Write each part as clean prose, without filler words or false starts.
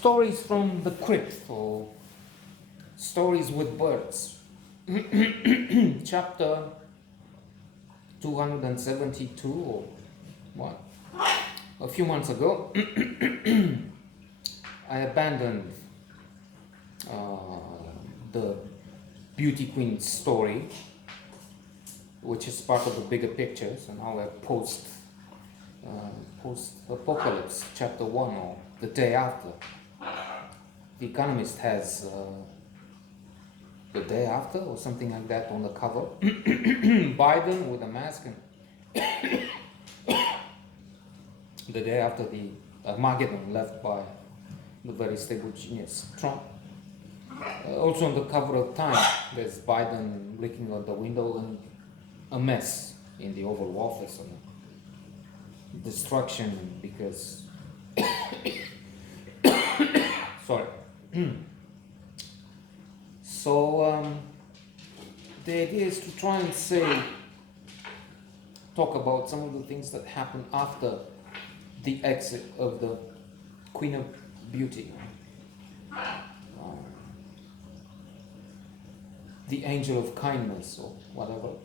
stories from the crypt or stories with birds. Chapter 272 or what? A few months ago, I abandoned the beauty queen story, which is part of the bigger picture. So now we're post apocalypse, chapter 1, or the day after. The Economist has the day after or something like that on the cover. Biden with a mask, and the day after the Armageddon left by the very stable genius Trump. Also on the cover of Time, there's Biden looking out the window and a mess in the Oval Office and destruction because sorry. So the idea is to try and talk about some of the things that happened after the exit of the Queen of Beauty, the Angel of Kindness or whatever.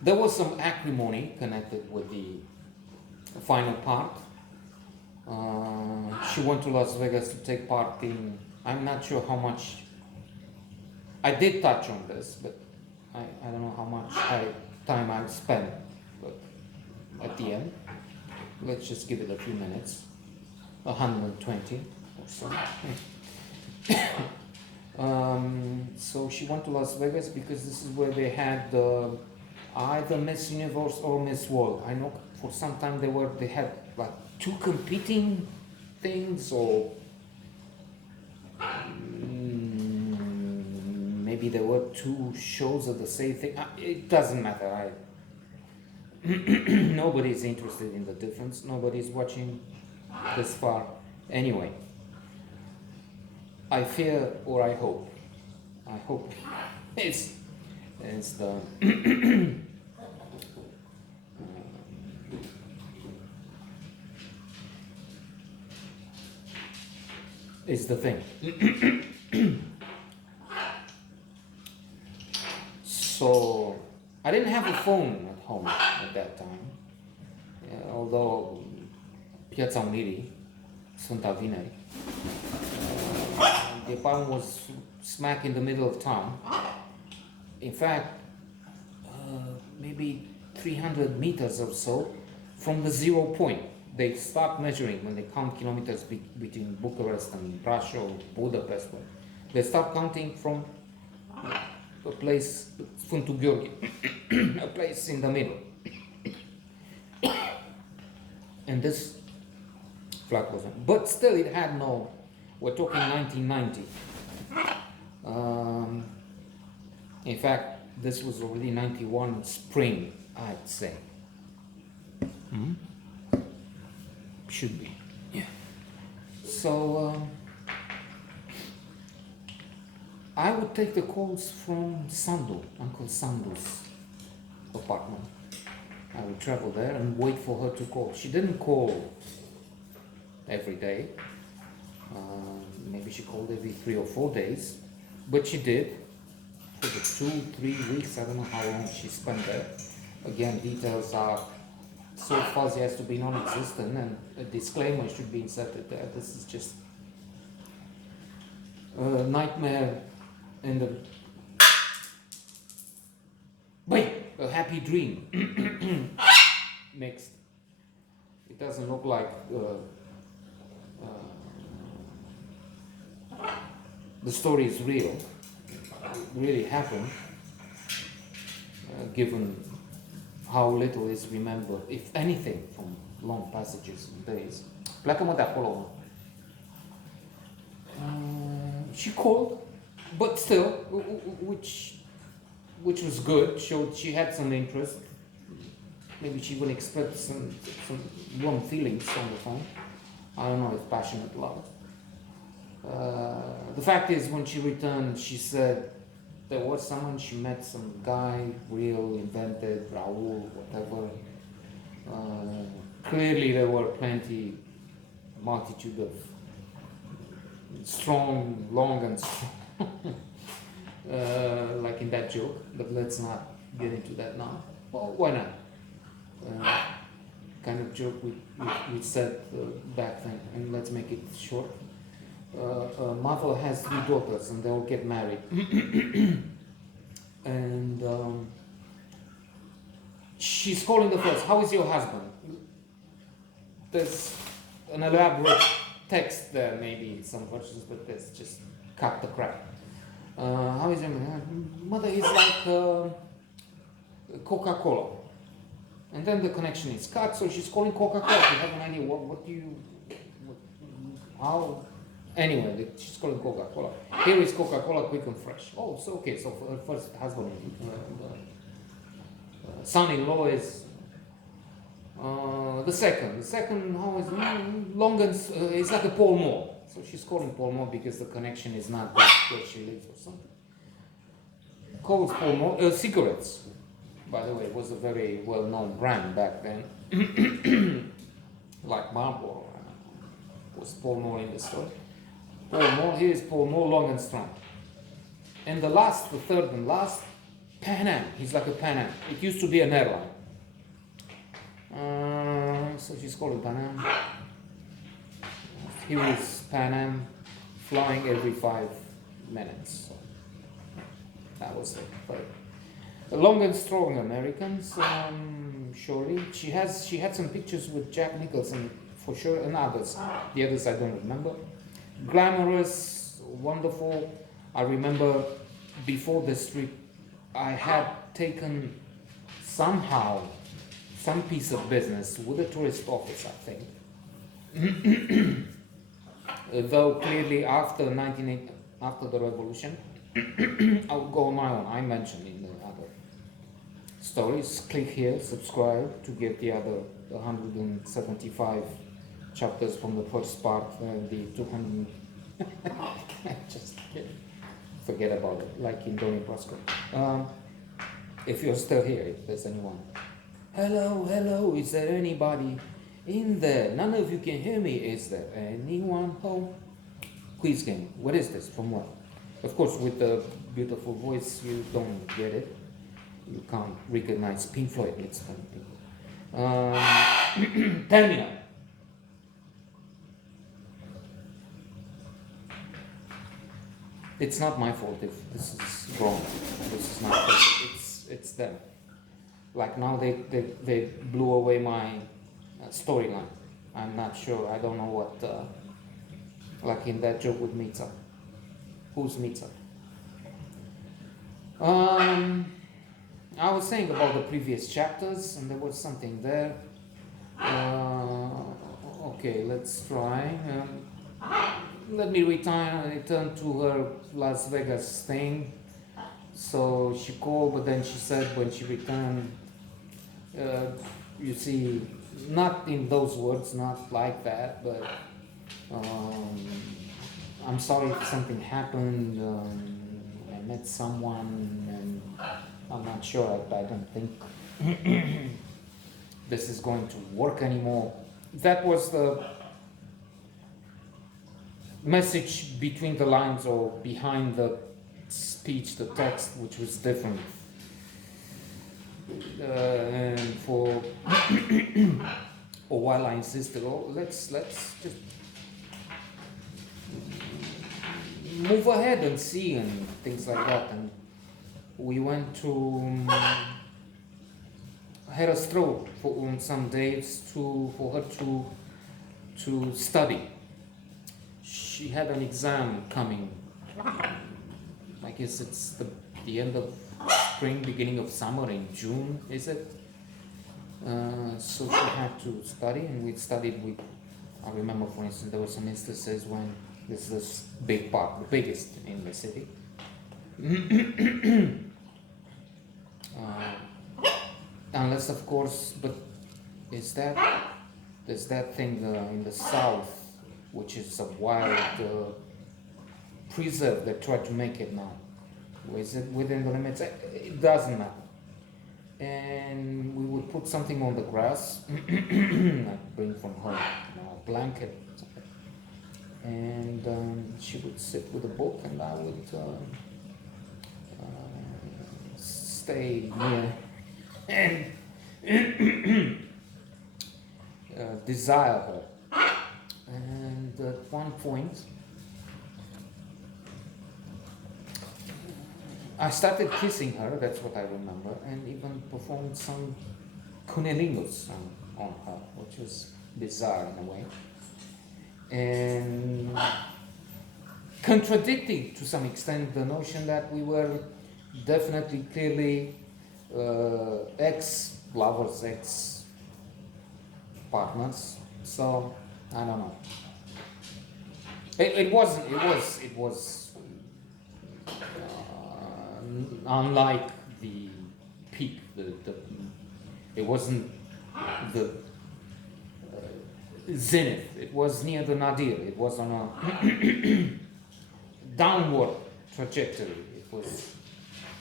There was some acrimony connected with the final part. She went to Las Vegas to take part in, I'm not sure how much, I did touch on this, but I don't know how much time I spent, but at the end, let's just give it a few minutes, 120 or so. So she went to Las Vegas because this is where they had either Miss Universe or Miss World. I know for some time they had like two competing things, or maybe there were two shows of the same thing. It doesn't matter. Nobody's interested in the difference. Nobody's watching this far. Anyway, I fear, or I hope it's the is the thing. So I didn't have a phone at home at that time, although Piața Unirii, Sfânta Vineri, the apartment was smack in the middle of town. In fact, maybe 300 meters or so from the 0 point. They start measuring when they count kilometers between Bucharest and Brașov or Budapest. They start counting from a place, Sfântul Gheorghe, a place in the middle. And this flat was, but still it had no, we're talking 1990. In fact, this was already 91 spring, I'd say. Should be. Yeah. So I would take the calls from Sandu, Uncle Sandu's apartment. I would travel there and wait for her to call. She didn't call every day. Maybe she called every 3 or 4 days, but she did for the 2-3 weeks. I don't know how long she spent there. Again, details are so fuzzy as to be non-existent, and a disclaimer should be inserted there. This is just a nightmare and a happy dream mixed. It doesn't look like the story is real. It really happened, given how little is remembered, if anything, from long passages and days. Pleacă-mă de acolo. She called, but still, which was good, showed she had some interest. Maybe she would express some warm feelings on the phone. I don't know if passionate love. The fact is, when she returned, she said there was someone she met, some guy, real, invented, Raul, whatever. Clearly, there were multitude of strong, long, and strong, like in that joke. But let's not get into that now. Well, why not? Kind of joke we said back then, and let's make it short. Mother has 3 daughters, and they all get married, and she's calling the first. How is your husband? There's an elaborate text there, maybe in some versions, but let's just cut the crap. How is your mother? Is like Coca-Cola, and then the connection is cut. So she's calling Coca-Cola. You have an idea what do you how? Anyway, she's calling Coca-Cola. Here is Coca-Cola, quick and fresh. Oh, so okay. So her first husband, son-in-law is the second. The second, how is long and it's like a Paul Moore. So she's calling Paul Moore because the connection is not where she lives or something. Calls Paul Moore cigarettes. By the way, it was a very well-known brand back then, like Marlboro. Was Paul Moore in the story? Paul Moore. Here is Paul Moore, long and strong. And the third and last, Pan Am. He's like a Pan Am. It used to be an airline. So she's calling Pan Am. Here is Pan Am flying every 5 minutes. So that was it. But long and strong Americans, surely. She had some pictures with Jack Nicholson for sure, and others. The others I don't remember. Glamorous, wonderful. I remember before this trip, I had taken somehow some piece of business with a tourist office, I think. Though clearly after the revolution, I would go on my own. I mentioned in the other stories. Click here, subscribe to get the other 175 chapters from the first part, the 200. Just forget about it, like in Donnie Brasco. If you're still here, if there's anyone. Hello, is there anybody in there? None of you can hear me. Is there anyone home? Quiz game. What is this? From what? Of course, with the beautiful voice, you don't get it. You can't recognize Pink Floyd. It's funny. Terminal. It's not my fault if this is wrong. This is not. It's them. Like now they blew away my storyline. I'm not sure. I don't know what. Like in that joke with Mitza. Who's Mitza? I was saying about the previous chapters, and there was something there. Okay, let's try. Let me return to her Las Vegas thing. So she called, but then she said when she returned, you see, not in those words, not like that, but I'm sorry if something happened. I met someone, and I'm not sure. I don't think this is going to work anymore. That was the message between the lines or behind the speech, the text, which was different. And for a while I insisted, oh, let's just move ahead and see and things like that. And we went to had a stroll on some days for her to study. She had an exam coming. I guess it's the end of spring, beginning of summer in June, is it? So she had to study, and we studied with. I remember, for instance, there were some instances when this is this big park, the biggest in the city. Unless, of course, but there's that thing in the south, which is a wild preserve. They try to make it now. Is it within the limits? It doesn't matter. and we would put something on the grass. I'd bring from her, a blanket, and she would sit with a book, and I would stay near and desire her. And at one point, I started kissing her, that's what I remember, and even performed some cunnilingus on her, which was bizarre in a way. And contradicting to some extent the notion that we were definitely, clearly ex-lovers, ex-partners. So, I don't know. It was unlike the peak. It wasn't the zenith. It was near the nadir. It was on a downward trajectory. It was,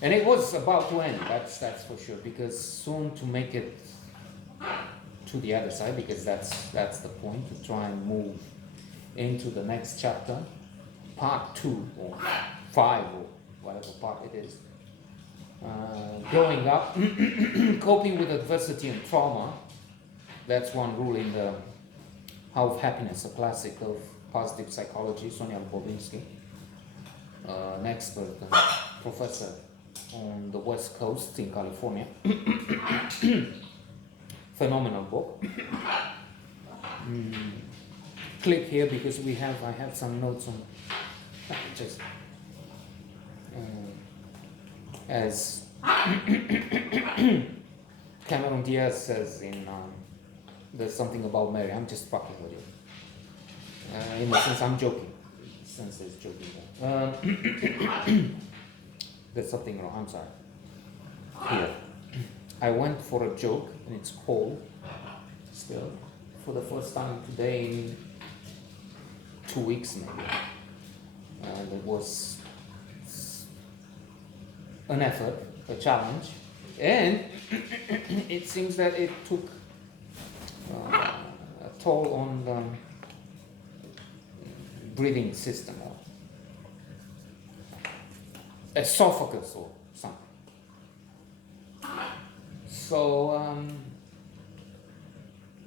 and it was about to end. That's for sure. Because soon to make it to the other side, because that's the point, to try and move into the next chapter, part 2 or 5 or whatever part it is. Growing up, coping with adversity and trauma. That's one rule in the How of Happiness, a classic of positive psychology, Sonia Bobinsky, an expert and professor on the West Coast in California. Phenomenal book. Click here because I have some notes on just as Cameron Diaz says in There's Something About Mary. I'm just fucking with you. In the sense I'm joking. Sense is joking. There's something wrong. I'm sorry. Here. I went for a joke, and it's cold still, for the first time today in 2 weeks maybe. And it was an effort, a challenge, and it seems that it took a toll on the breathing system, or esophagus or something. So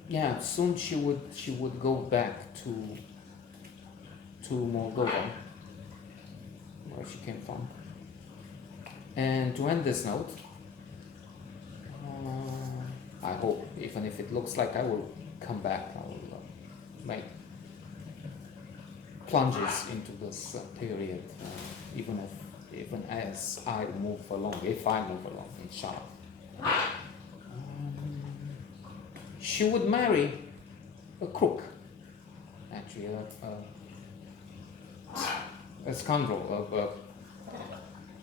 yeah, soon she would go back to Moldova, where she came from. And to end this note, I hope, even if it looks like I will come back, I will make plunges into this period, even as I move along, if I move along, inshallah. She would marry a crook, actually, a scoundrel,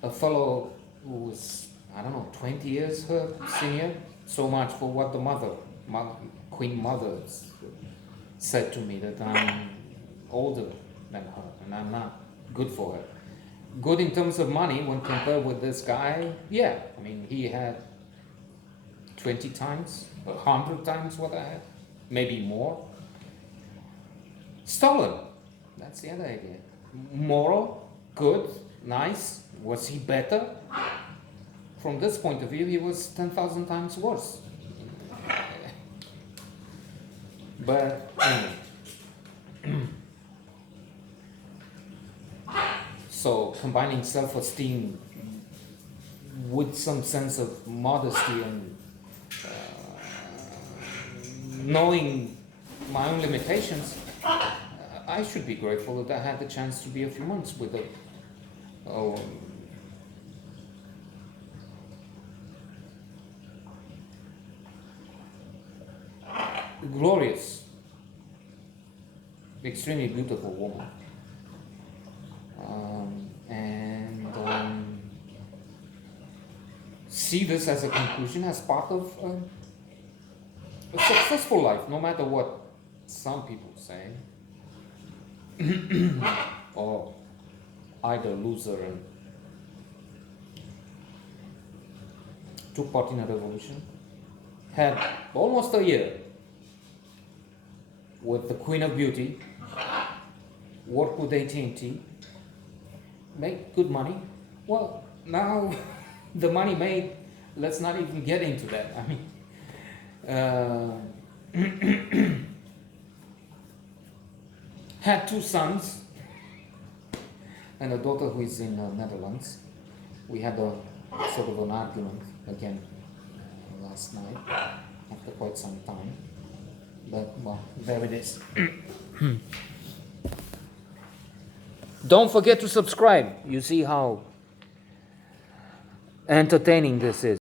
a fellow who was, I don't know, 20 years her senior. So much for what the Queen Mother said to me, that I'm older than her and I'm not good for her. Good in terms of money when compared with this guy, yeah. I mean, he had 20 times, 100 times what I had, maybe more. Stolen, that's the other idea. Moral, good, nice. Was he better? From this point of view, he was 10,000 times worse. But anyway. So combining self-esteem with some sense of modesty and knowing my own limitations, I should be grateful that I had the chance to be a few months with a glorious, extremely beautiful woman. And see this as a conclusion, as part of a successful life, no matter what some people say, or either loser and took part in a revolution, had almost a year with the Queen of Beauty, worked with AT&T, made good money. Well, now the money made, let's not even get into that. I mean, had 2 sons and a daughter who is in the Netherlands. We had a sort of an argument again last night after quite some time. But well, there it is. Don't forget to subscribe. You see how entertaining this is.